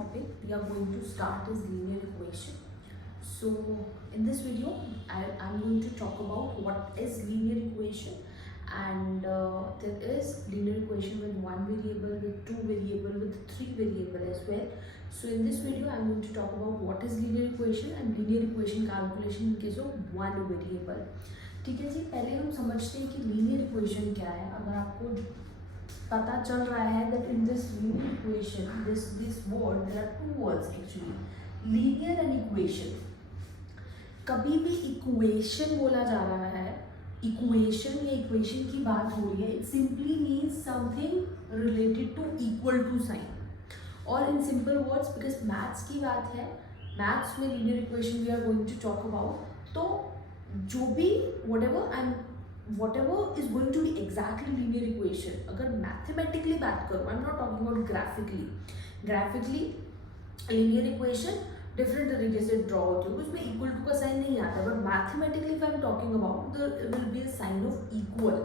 topic we are going to start is linear equation. So in this video I'm going to talk about what is linear equation, and there is linear equation with one variable, with two variable, with three variable as well. So in this video I'm going to talk about what is linear equation and linear equation calculation in case of one variable. ठीक है जी, पहले हम समझते हैं कि linear equation क्या है. अगर आपको पता चल रहा है that in this linear equation this word there are two words actually, linear and equation. कभी भी इक्वेशन बोला जा रहा है, इक्वेशन या इक्वेशन की बात हो रही है, it simply means something related to equal to sign. और in simple words, because maths की बात है, मैथ्स में linear equation we are going to talk about. तो जो भी whatever is going to be exactly linear equation, अगर mathematically बात करूँ, I am not talking about graphically linear equation different तरीके से ड्रॉ होती है, उसमें इक्वल टू का साइन नहीं आता, but mathematically if I am talking about there will be a sign of equal.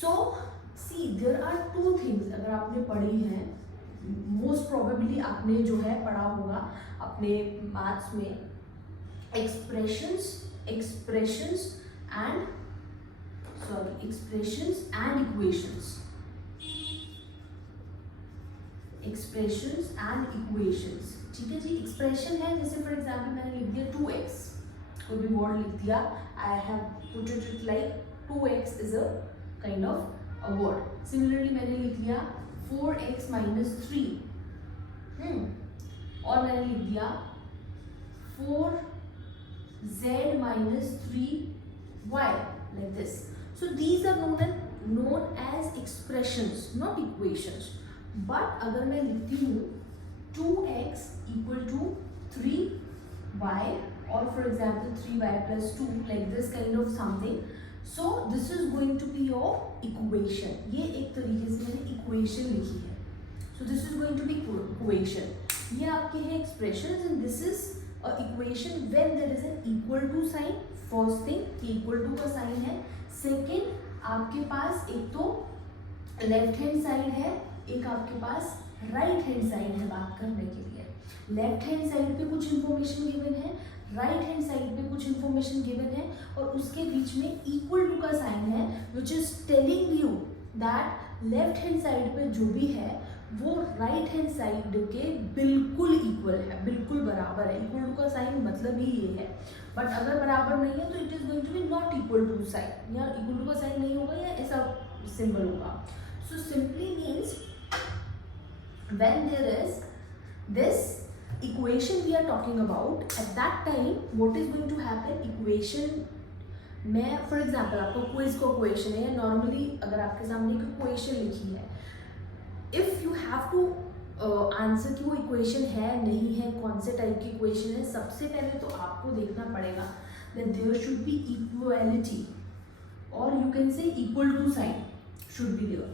So see there are two things, अगर आपने पढ़ी है, मोस्ट प्रोबेबली आपने जो है पढ़ा होगा अपने मैथ्स में, expressions and equations. ठीक है जी. एक्सप्रेशन है, जैसे फॉर एग्जाम्पल मैंने लिख दिया 2x, कोई भी वर्ड लिख दिया, I have put it like 2x is a kind of a word. Similarly मैंने लिख दिया 4x minus 3, और मैंने लिख दिया 4z minus 3y, like this. So these are known as expressions, not equations. But अगर मैं लिखती हूँ 2x equal to 3y, or for example 3y plus 2, like this kind of something, so this is going to be your equation. ये एक तरीके से मैंने equation लिखी है. So this is going to be equation. ये आपके हैं expressions, and this is a equation when there is an equal to sign. First thing, equal to का sign है. Second, आपके पास एक तो लेफ्ट हैंड साइड है, एक आपके पास राइट हैंड साइड है. बात करने के लिए लेफ्ट हैंड साइड पे कुछ इंफॉर्मेशन गिवन है, राइट हैंड साइड पे कुछ इंफॉर्मेशन गिवन है, और उसके बीच में इक्वल टू का साइन है, which is telling you that left hand side पे जो भी है वो राइट हैंड साइड के बिल्कुल इक्वल है, बिल्कुल बराबर है. इक्वल टू का साइन मतलब ही ये है. बट अगर बराबर नहीं है तो it is going to be not equal to sign, या इक्वल टू का साइन नहीं होगा, या ऐसा सिंबल होगा. So simply means when there is this equation we are talking about, at that time what is going to happen, equation में for example आपको quiz को equation है, या normally अगर आपके सामने एक equation लिखी है, if you have to answer कि वो equation है नहीं है, कौन से टाइप की equation है, सबसे पहले तो आपको देखना पड़ेगा that there should be equality, or you can say equal to sign should be there.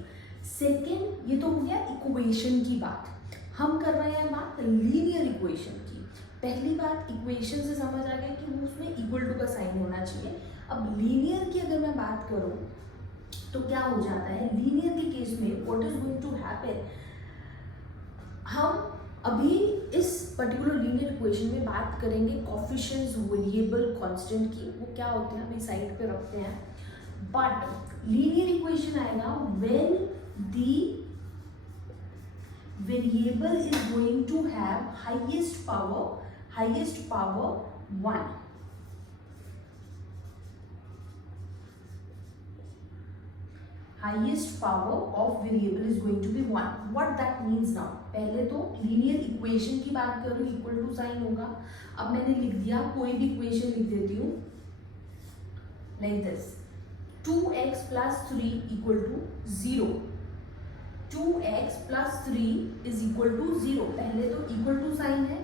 Second, ये तो हो गया इक्वेशन की बात. हम कर रहे हैं बात लीनियर इक्वेशन की. पहली बात इक्वेशन से समझ आ गया कि वो उसमें इक्वल टू का साइन होना चाहिए. अब लीनियर की अगर मैं बात करूं तो क्या हो जाता है, लीनियर के केस में what is going to happen, हम अभी इस पर्टिकुलर लीनियर इक्वेशन में बात करेंगे कोफिशिएंट्स, वेरिएबल, कांस्टेंट की. वो क्या होते हैं अभी साइड पे रखते हैं. बट लीनियर इक्वेशन आएगा when the variable is going to have highest power 1. Highest power of variable is going to be 1. What that means now, पहले तो linear equation की बात करूँ, equal to sign होगा. अब मैंने लिख दिया, कोई भी equation लिख देती हूँ like this, 2x plus 3 equal to 0. 2x plus 3 is equal to 0. पहले तो equal to साइन है,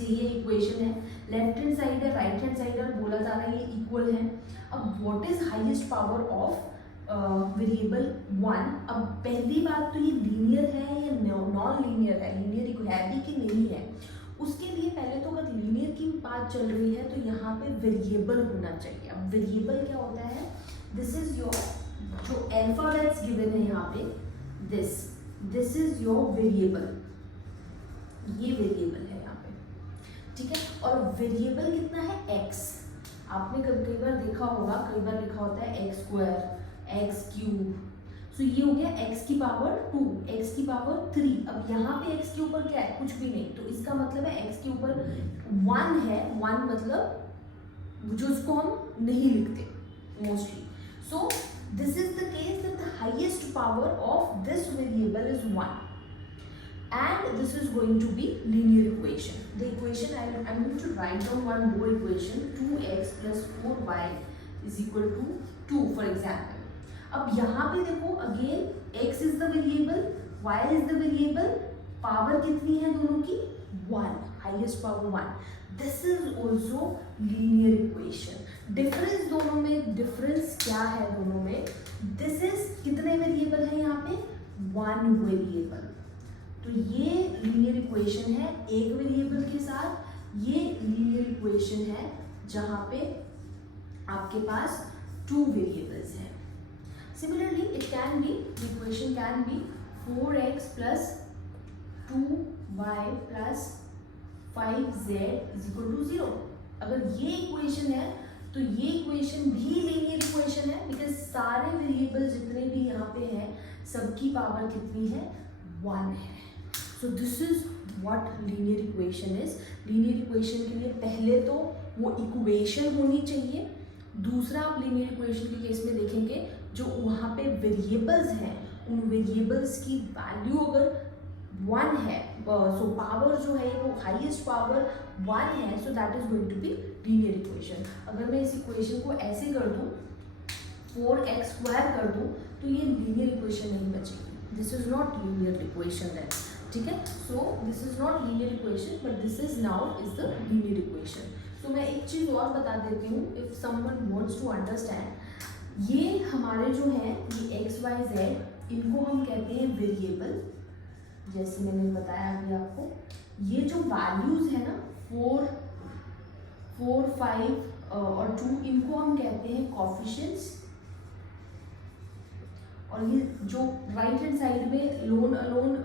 ये इक्वेशन है, लेफ्ट हैंड साइड है, राइट हैंड साइड है, और बोला जा रहा है ये इक्वल है. अब what is highest power of variable 1. अब पहली बात तो ये लीनियर है या नॉन लीनियर है, लीनियर है भी कि नहीं है, उसके लिए पहले तो अगर लीनियर की बात चल रही है तो यहाँ पे वेरिएबल होना चाहिए. अब वेरिएबल क्या होता है, दिस इज योर जो अल्फाबेट्स गिवन है यहाँ पे, this is your variable. ये वेरिएबल है यहाँ पे, ठीक है। और वेरिएबल कितना है, x। आपने कई बार देखा होगा, कई बार लिखा होता है एक्स स्क्वायर, एक्स क्यूब। सो ये हो गया x की पावर 2, x की पावर 3। अब यहाँ पे x के ऊपर क्या है, कुछ भी नहीं, तो इसका मतलब है x के ऊपर 1 है। 1 मतलब जो इसको हम नहीं लिखते mostly. So this is the case that the highest power of this variable is 1 and this is going to be linear equation. The equation I'm going to write down one more equation, 2x plus 4y is equal to 2 for example. अब यहाँ पे देखो again x is the variable, y is the variable, power कितनी है दोनों की, 1, highest power 1. This is also linear equation. Difference दोनों में, डिफरेंस क्या है दोनों में, दिस इज कितने वेरिएबल है यहाँ पे, 1 वेरिएबल। तो ये लीनियर इक्वेशन है एक वेरिएबल के साथ, ये लीनियर इक्वेशन है जहां पे आपके पास 2 वेरिएबल्स हैं। Similarly it can be, the equation can be 4x plus 2y plus 5z is equal to 0। अगर ये इक्वेशन है तो ये इक्वेशन भी लीनियर इक्वेशन है, बिकॉज सारे वेरिएबल जितने भी यहाँ पे हैं सबकी पावर कितनी है, 1 है। So this is what linear equation is. Linear equation के लिए पहले तो वो इक्वेशन होनी चाहिए, दूसरा आप linear equation के केस में देखेंगे जो वहाँ पे वेरिएबल्स हैं, उन वेरिएबल्स की वैल्यू अगर 1 है, सो पावर जो है वो हाईएस्ट पावर 1 है, so that is going to be linear equation. अगर मैं इस इक्वेशन को ऐसे कर दूँ, 4x स्क्वायर कर दूँ, तो ये linear equation नहीं बचेगी. This is not linear equation then. ठीक है, so this is not linear equation but this is now is the linear equation. सो मैं एक चीज़ और बता देती हूँ, if someone wants to understand, ये हमारे जो हैं ये x y z, इनको हम कहते हैं वेरिएबल। जैसे मैंने बताया अभी आपको, ये जो वैल्यूज है ना 4, 5 और 2, इनको हम कहते हैं कोफिशिएंट्स। और ये जो राइट हैंड साइड में लोन अलोन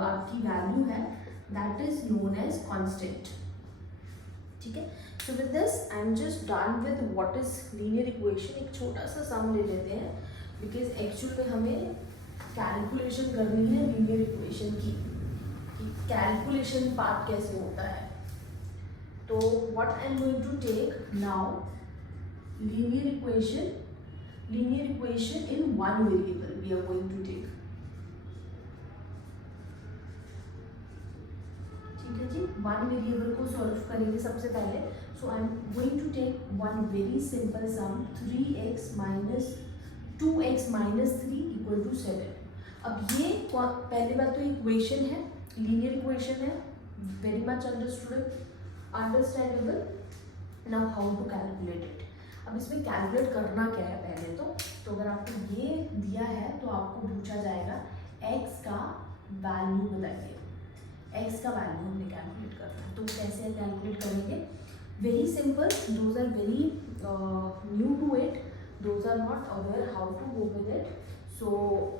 आपकी वैल्यू है, that is known as constant. ठीक है, so with this I am just done with what is linear equation. एक छोटा सा सम ले लेते हैं, बिकॉज एक्चुअल में हमें कैलकुलेशन करनी है लीनियर इक्वेशन की, कि कैलकुलेशन पार्ट कैसे होता है। तो what I am going to take now, linear equation in one variable we are going to take. ठीक है जी, वन वेरिएबल को सॉल्व करेंगे सबसे पहले। So I am going to take one very simple sum, 3x minus 2x minus 3 equal to 7। अब ये पहली बात तो इक्वेशन है, लीनियर इक्वेशन है, very much understandable. Now how to calculate it. अब इसमें कैलकुलेट करना क्या है पहले तो अगर आपको ये दिया है तो आपको पूछा जाएगा x का वैल्यू बताइए, x का वैल्यू हमने कैलकुलेट करना है। तो कैसे कैलकुलेट करेंगे, very simple, those are very new to it, those are not aware how to go with it, so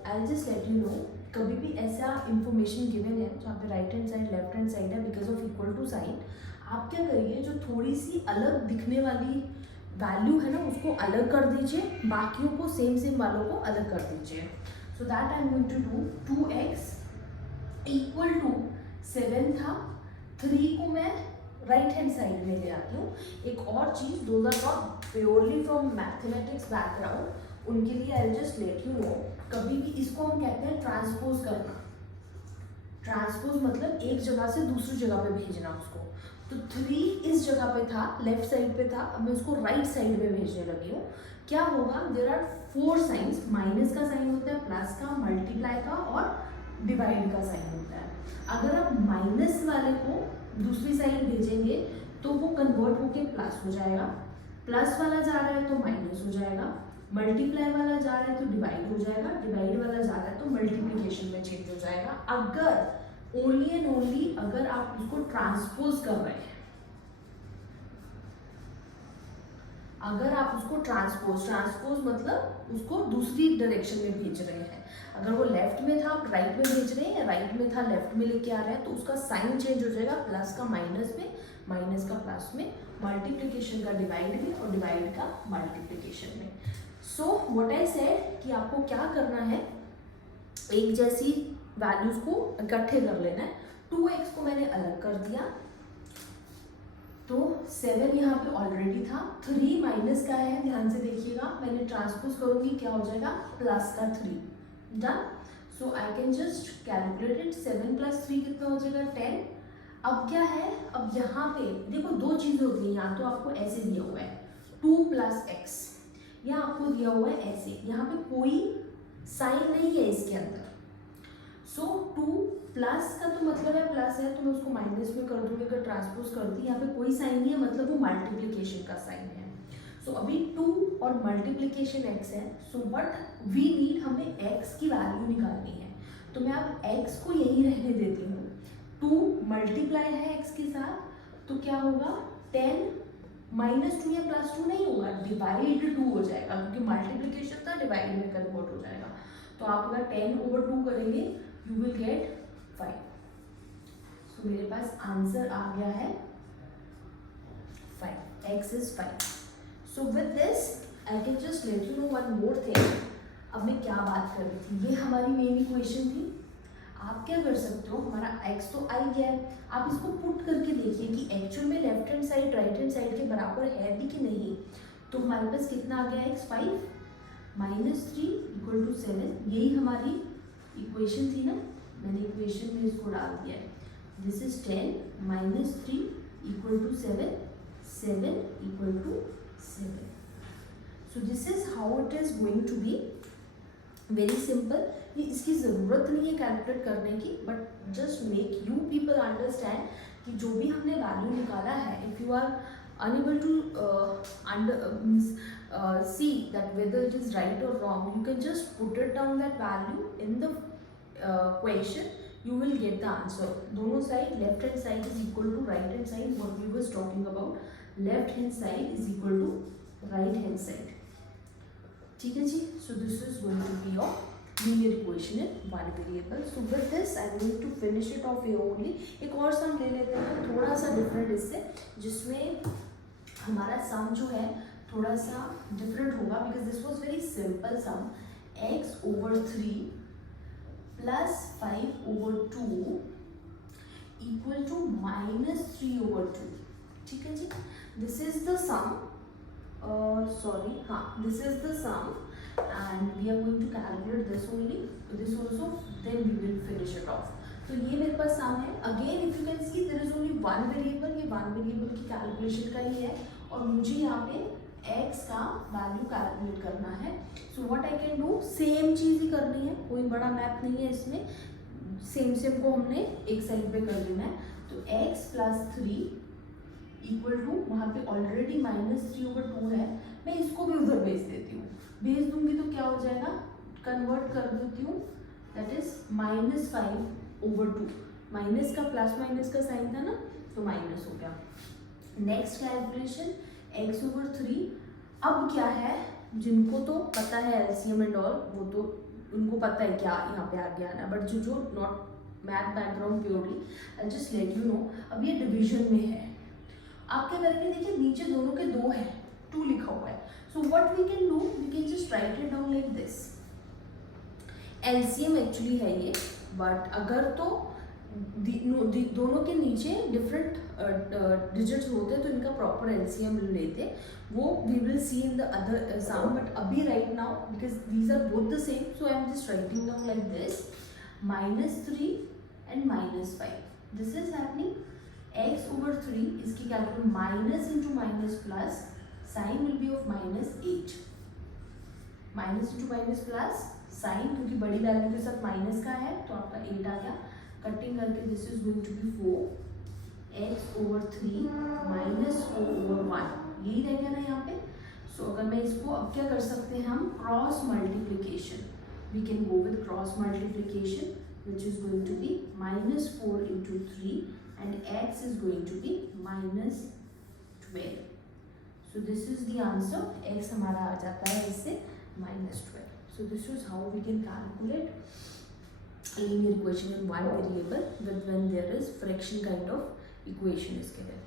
I just let you know. कभी भी ऐसा इंफॉर्मेशन गिवन है जहाँ पे right hand side left hand side है, because of equal to sign, आप क्या करिए, जो थोड़ी सी अलग दिखने वाली वैल्यू है ना उसको अलग कर दीजिए, बाकियों को सेम वालों को अलग कर दीजिए। So that I am going to do 2x equal to 7 था, 3 को मैं राइट हैंड साइड में ले आती हूँ। एक और चीज़, those are not purely from mathematics background, उनके लिए I just let you know, कभी भी इसको हम कहते हैं ट्रांसपोज करना। ट्रांसपोज मतलब एक जगह से दूसरी जगह पे भेजना उसको। तो 3 इस जगह पे था, लेफ्ट साइड पे था, अब मैं उसको राइट साइड में भेजने लगी हूँ। क्या होगा, देयर आर 4 साइंस, माइनस का साइन होता है, प्लस का, मल्टीप्लाई का और डिवाइड का साइन होता है। अगर आप माइनस वाले को दूसरी साइड भेजेंगे तो वो कन्वर्ट होके प्लस हो जाएगा, प्लस वाला जा रहा है तो माइनस हो जाएगा, मल्टीप्लाई वाला जा रहा है तो डिवाइड हो जाएगा, डिवाइड वाला जा रहा है तो मल्टीप्लिकेशन में चेंज हो जाएगा। अगर ओनली एंड ओनली अगर आप उसको ट्रांसपोज कर रहे हैं, अगर आप उसको ट्रांसपोज मतलब उसको दूसरी डायरेक्शन में भेज रहे हैं, अगर वो लेफ्ट में था आप राइट में भेज रहे हैं, या राइट में था लेफ्ट में लेके आ रहे हैं, तो उसका साइन चेंज हो जाएगा, प्लस का माइनस में, माइनस का प्लस में, मल्टीप्लिकेशन का डिवाइड में और डिवाइड का मल्टीप्लिकेशन में। सो व्हाट आई सेड कि आपको क्या करना है, एक जैसी वैल्यूज को इकट्ठे कर लेना है। 2x को मैंने अलग कर दिया, तो 7 यहाँ पे ऑलरेडी था, 3 माइनस का है, ध्यान से देखिएगा, मैंने ट्रांसपोज करूँगी क्या हो जाएगा, प्लस का 3, done. So I can just calculate it, 7 + 3 कितना हो जाएगा, 10। अब क्या है, अब यहाँ पे देखो दो चीज़ें होती हैं, यहाँ तो आपको ऐसे दिया हुआ है 2 + x, या आपको दिया हुआ है ऐसे, यहाँ पे कोई साइन नहीं है इसके अंदर। सो 2 प्लस का तो मतलब है प्लस है, तो मैं उसको माइनस में कर दूँगी, अगर ट्रांसपोज कर दी, यहाँ पे कोई साइन नहीं है, मतलब वो मल्टीप्लिकेशन का साइन है। सो अभी 2 और मल्टीप्लिकेशन x है, सो व्हाट वी नीड, हमें x की वैल्यू निकालनी है। तो मैं अब x को यही रहने देती हूँ, 2 मल्टीप्लाई है x के साथ, तो क्या होगा 10 -2 या +2 नहीं होगा, डिवाइड 2 हो जाएगा, क्योंकि मल्टीप्लिकेशन था, डिवाइड में कन्वर्ट हो जाएगा। तो आप अगर 10/2 करेंगे, यू विल गेट 5। सो मेरे पास आंसर आ गया है 5, x is 5। So with this I can just let you no one more thing. अब मैं क्या बात कर रही थी, ये हमारी मेन इक्वेशन थी। आप क्या कर सकते हो, हमारा x तो आ गया है, आप इसको पुट करके देखिए कि एक्चुअल में left hand side right hand side के बराबर है भी कि नहीं। तो हमारे पास कितना आ गया x, 5 -3 = 7, यही हमारी इक्वेशन थी ना, मैंने इक्वेशन में इसको डाल दिया है। This is 10 -3 = 7, 7 = 7। So this is how it is going to be, very simple। ये इसकी ज़रूरत नहीं है कैलकुलेट करने की, but just make you people understand कि जो भी हमने वैल्यू निकाला है, if you are unable to see that whether it is right or wrong, you can just put it down that value in the question, you will get the answer। दोनों side, left hand side is equal to right hand side, what we was talking about, left hand side is equal to right hand side, ठीक है जी। So this is going to be your linear equation in one variable. So with this I am going to finish it off here only. एक और सम ले लेते हैं थोड़ा सा डिफरेंट इससे, जिसमें हमारा सम जो है थोड़ा सा डिफरेंट होगा, because this was very simple sum, x/3 + 5/2 = -3/2, ठीक है जी। This is the sum, sorry, हाँ, this is the sum and we are going to calculate this only, this also, then we will finish it off। तो ये मेरे पास sum है। Again if you can see there is only one variable, ये one variable की calculation का ही है, और मुझे यहाँ पे x का वैल्यू कैलकुलेट करना है। So what I can do, same चीज़ ही करनी है, कोई बड़ा मैथ नहीं है इसमें, सेम को हमने एक साइड पे कर लेना है। तो x + 3 = वहाँ पे ऑलरेडी -3/2 है, मैं इसको भी उधर भेज देती हूँ, भेज दूंगी तो क्या हो जाएगा, कन्वर्ट कर देती हूँ, दैट इज -5/2, माइनस का प्लस माइनस का साइन था ना, तो माइनस हो गया। Next calculation x/3। अब क्या है, जिनको तो पता है एलसीएम एंड ऑल, वो तो उनको पता है क्या यहाँ पे आगे आना, बट जो not math background purely, I just let you no. अब ये डिवीजन में है, आप क्या करेंगे, देखिए नीचे दोनों के 2 है, 2 लिखा हुआ है। So what we can do, we can just write it down like this। LCM actually है ये, बट अगर तो दोनों के नीचे डिफरेंट डिजिट्स होते तो इनका प्रॉपर LCM लेते, वो we will see in the other sum, but अभी right now because these are both the same, so I am just writing down like this, -3 and -5, this is happening. x/3 इसकी calculate minus into minus plus, sign will be of -8, minus into minus plus sign, क्योंकि बड़ी value के साथ minus का है तो आपका 8 आ गया, कटिंग करके this is going to be 4, x/3 -4/1, यही रह गया ना यहाँ पे। सो अगर मैं इसको अब क्या कर सकते हैं हम, cross multiplication, we can go with cross multiplication which is going to be -4 × 3 and x is going to be -12। So this is the answer, x हमारा आ जाता है इससे -12। So this is how we can calculate linear equation in one variable with when there is fraction kind of equation is given.